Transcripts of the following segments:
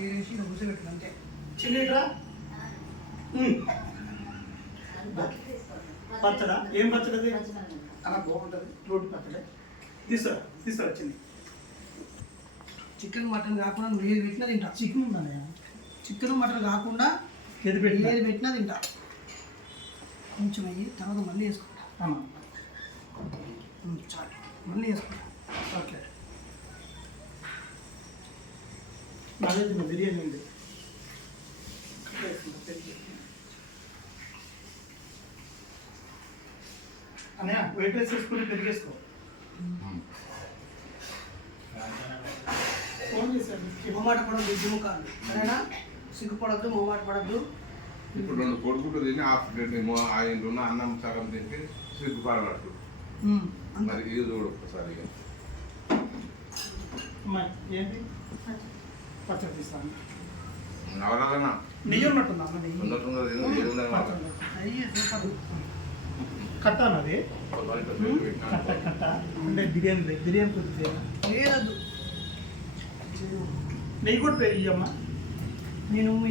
చేసి కూర్చోబెట్టాను అంతే. చిన్నట్రా పచ్చడా ఏం పచ్చడి అలా బాగుంటుంది. రోడ్డు పచ్చడి తీసుకోరా చిన్ని. చికెన్ మటన్ కాకుండా నువ్వు ఏది పెట్టినా తింటా. చికెన్ ఉందా? చికెన్ మటన్ కాకుండా ఏది పెట్టినా తింటా. కొంచెం అయ్యి తర్వాత మళ్ళీ వేసుకుంటా. చాలు మళ్ళీ వేసుకుంటా. ఓకే నాదే బిర్యానీ ఉంది. అన్నయ్య వెయిట్ రైస్ వేసుకుని పెరిగేసుకో. ఫోన్ చేశాను. మొహమాట పడద్దు, జిమ్ కాదు సరేనా? సిగ్గుపడద్దు, మొహమాట పడద్దు. ఇప్పుడు 2 కొడుకులు తిని ఆయన అన్నం సగం తింటే సిగ్గుపడట్టు. మరి ఇది చూడు ఒకసారి. ఏంటి పచ్చడి తీస్తాను. ఎవరన్నా నెయ్యి ఉన్నట్టుందా? అయ్యే సూపర్. కట్ట అన్నది కట్ట అంటే బిర్యానీ కొద్దిగా లేదదు. నెయ్యి కూడా ఇయ్యమ్మా. నేను మీ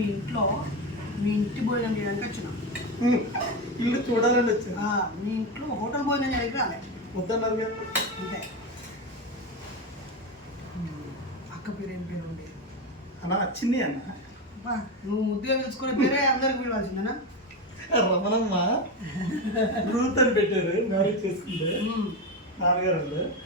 ఇంటి భోజనం చేయడానికి వచ్చిన. ఇల్లు చూడాలని వచ్చింది. మీ ఇంట్లో హోటల్ భోజనం చేయడానికి రాలే. వద్దన్నారు కదా. అంతే. అక్క పేరు ఏం పేరు ఉంది అన్న వచ్చింది అన్న. నువ్వు ముద్దుగా తెలుసుకునే పేరే అందరికి పిలవాల్సిందేనా? రమణమ్మ రూత్ అని పెట్టారు మ్యారేజ్ చేసుకుంటే నాన్నగారు.